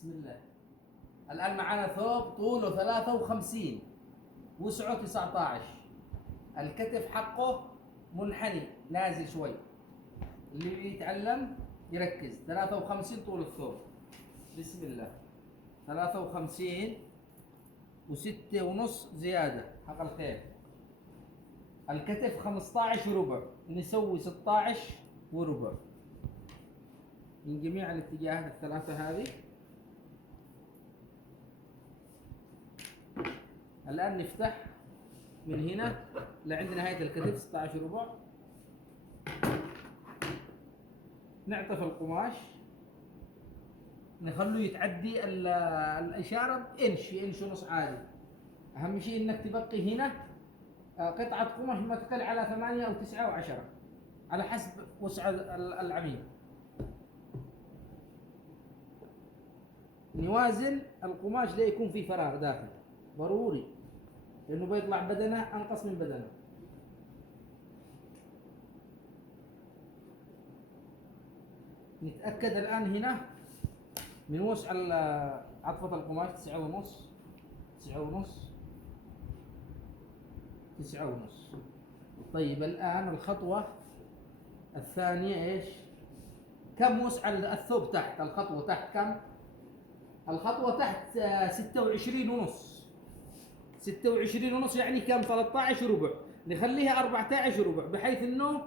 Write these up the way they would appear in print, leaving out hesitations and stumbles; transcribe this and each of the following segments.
بسم الله. الآن معنا ثوب طوله 53 وسعه 19. الكتف حقه منحني نازل شوي. اللي يتعلم يركز. 53 طول الثوب. بسم الله. 53 وستة ونص زيادة حق الخير. الكتف 15 وربع، نسوي 16 وربع من جميع الاتجاهات الثلاثة هذه. الآن نفتح من هنا لعند نهاية الكتف 16 وربع. نعطف القماش نخليه يتعدي الإشارة بإنش ونص عادي. أهم شيء إنك تبقي هنا قطعة قماش ما تقل على 8 أو 9 أو 10 على حسب وسع العميل. نوازن القماش ده يكون فيه فراغ داخل ضروري، لأنه بيطلع بدنه أنقص من بدنه. نتأكد الآن هنا من وسع عطفة القماش 9 ونص 9 ونص 9 ونص. طيب الآن الخطوة الثانية إيش؟ كم وسع الثوب تحت؟ الخطوة تحت كم؟ الخطوة تحت 26 ونص. 26 ونص يعني كم؟ 13 ربع. نخليها 14 ربع بحيث انه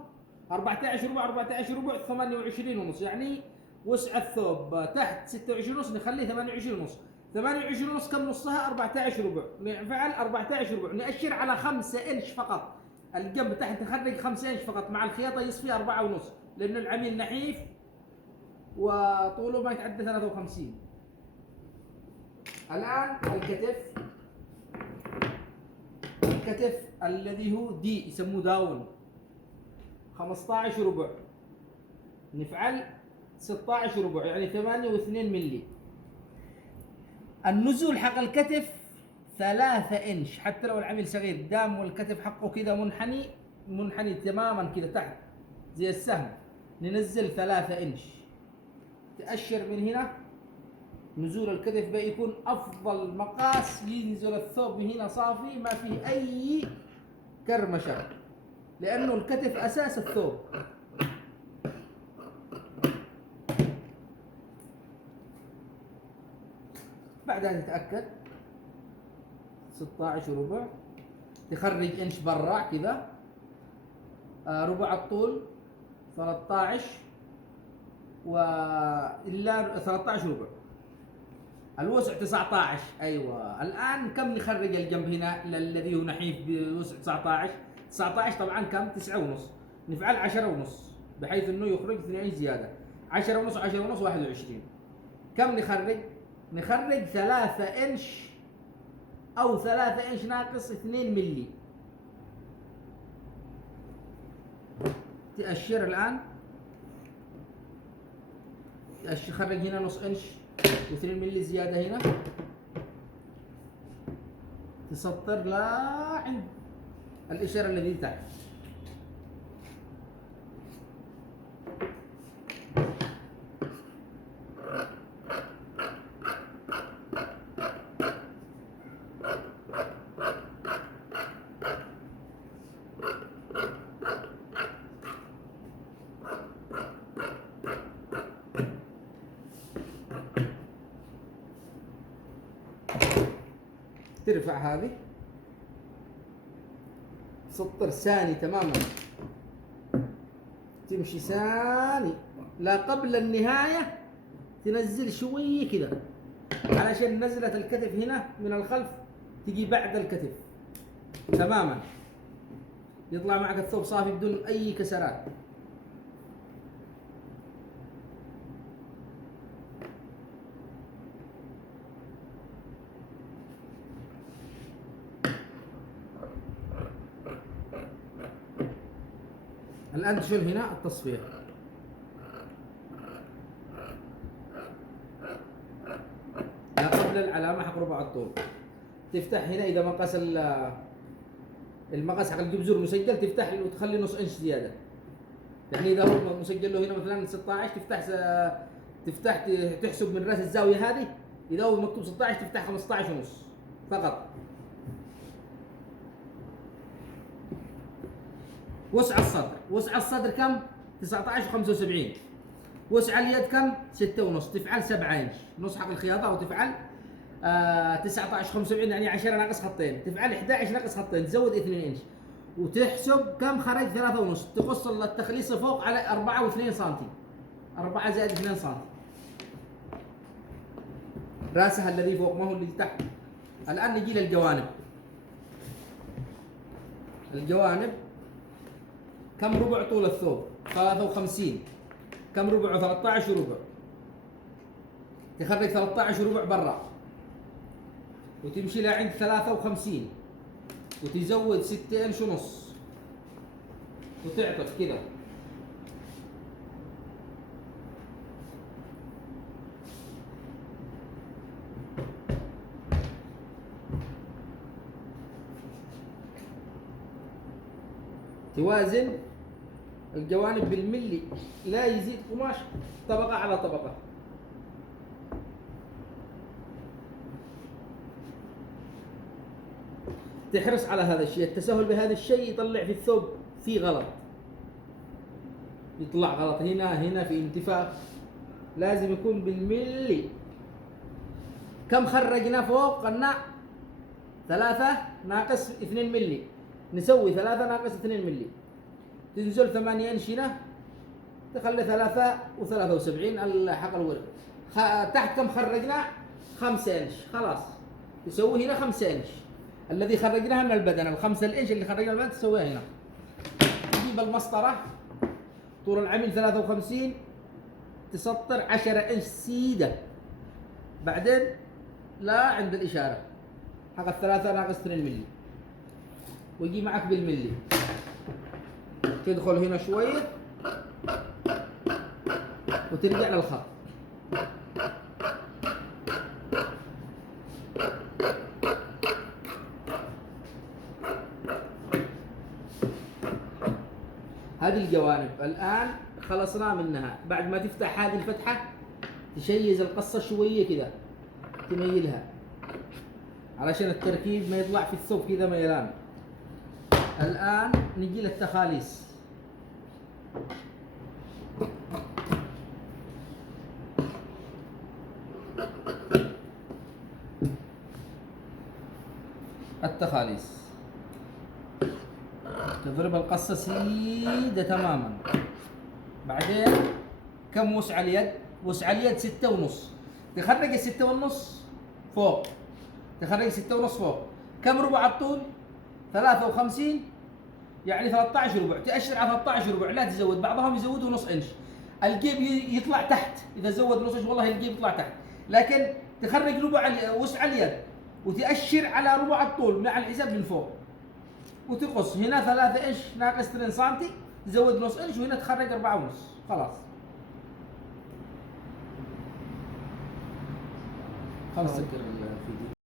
14 ربع 14 ربع 28 ونص، يعني وسع الثوب تحت 26 ونص نخليه 28 ونص. 28 ونص كم نصها؟ 14 ربع. نفعل 14 ربع، نأشر على 5 انش فقط. الجنب تحت نخرج 5 انش فقط، مع الخياطة يصفي 4 ونص، لأنه العميل نحيف وطوله ما يتعدى 53. الآن الكتف الذي هو دي يسموه داون 15 ربع، نفعل 16 ربع يعني 8 و2 ملي. النزول حق الكتف 3 انش، حتى لو العميل صغير دام والكتف حقه كذا منحني تماما كذا تحت زي السهم، ننزل 3 انش. تأشر من هنا نزول الكتف بيكون افضل مقاس. ينزل الثوب من هنا صافي ما فيه اي كرمشه، لانه الكتف اساس الثوب. بعدها تتاكد 16 ربع، تخرج انش برا كذا. ربع الطول 13 والا 13 ربع. الوسع 19. ايوه. الان كم نخرج الجنب هنا الذي هو نحيف بوسع 19 طبعا كم؟ 9 ونص. نفعل 10 ونص بحيث انه يخرج 2 زياده. 10 ونص 10 ونص 21. كم نخرج 3 انش او 3 انش ناقص 2 ملي. تأشر الان، خرج هنا نص انش و2 ملي زيادة هنا. تسطر لا عند الإشارة الذي تحت. ترفع هذه سطر ثاني تماما، تمشي ثاني لا قبل النهاية، تنزل شوية كده علشان نزلة الكتف هنا من الخلف تجي بعد الكتف تماما، يطلع معك الثوب صافي بدون أي كسرات. الآن تشوف هنا التصفية. لا قبل العلامة حق ربع الطول. تفتح هنا إذا مقاس المقاس حق الجبزور مسجل، تفتح وتخلي نص انش زيادة. يعني إذا هو مسجل له هنا مثلا 16 تفتح تفتح تحسب من راس الزاوية هذه، إذا هو مكتوب 16 تفتح 15 ونص فقط. وسع الصدر، وسع الصدر كم؟ 19 و75. وسع اليد كم؟ 6 ونص، تفعل 7 انش، نص حق الخياطة، وتفعل 19 75 يعني 10 ناقص خطين، تفعل 11 ناقص خطين، تزود 2 انش، وتحسب كم خرج 3 ونص، تقص التخليص فوق على 4 و2 سنتي، 4 زائد 2 سنتي. راسها الذي فوق ما هو اللي تحت. الآن نجي للجوانب. الجوانب كم ربع طول الثوب؟ 53. كم ربع؟ 13 ربع. تخرج 13 ربع برا، وتمشي لعند 53، وتزود 6 انش ونص، وتعطف كذا. توازن الجوانب بالملي، لا يزيد قماش طبقة على طبقة. تحرص على هذا الشيء، التساهل بهذا الشيء يطلع في الثوب فيه غلط، يطلع غلط هنا في انتفاخ، لازم يكون بالملي. كم خرجنا فوق؟ قلنا 3 ناقص 2 ملي، نسوي 3 ناقص 2 ملي، تنزل 8 انش هنا، تخلي 73 حق الورق. تحت كم خرجنا؟ 5 انش، خلاص تسوي هنا 5 انش الذي خرجناها من البدن، ال5 الانش اللي خرجنا من البدن تسويها هنا. تجيب المسطرة طول العمل 53، تسطر 10 انش سيدة، بعدين لا عند الإشارة حق 3 ناقص 2 ملي، ويجي معك بالملي. تدخل هنا شوية وترجع للخط. هذه الجوانب الآن خلصنا منها. بعد ما تفتح هذه الفتحة تشيز القصة شوية كذا، تميلها علشان التركيب ما يطلع في الثوب كذا ميلان. الآن نجي للتخاليص. التخاليص تضرب القصة سيدة تماما. بعدين كم وسع اليد؟ وسع اليد 6 ونص، تخرج 6 ونص فوق، تخرج 6 ونص فوق. كم ربع الطول؟ 53 يعني 13 ربع، تأشر على 13 ربع، لا تزود، بعضهم يزودوا نص انش. الجيب يطلع تحت، إذا زود نص انش والله الجيب يطلع تحت، لكن تخرج ربع وسع اليد وتأشر على ربع الطول مع الحساب من فوق، وتقص هنا 3 انش ناقص 2 سنتي، تزود نص انش، وهنا تخرج 4 ونص، خلاص.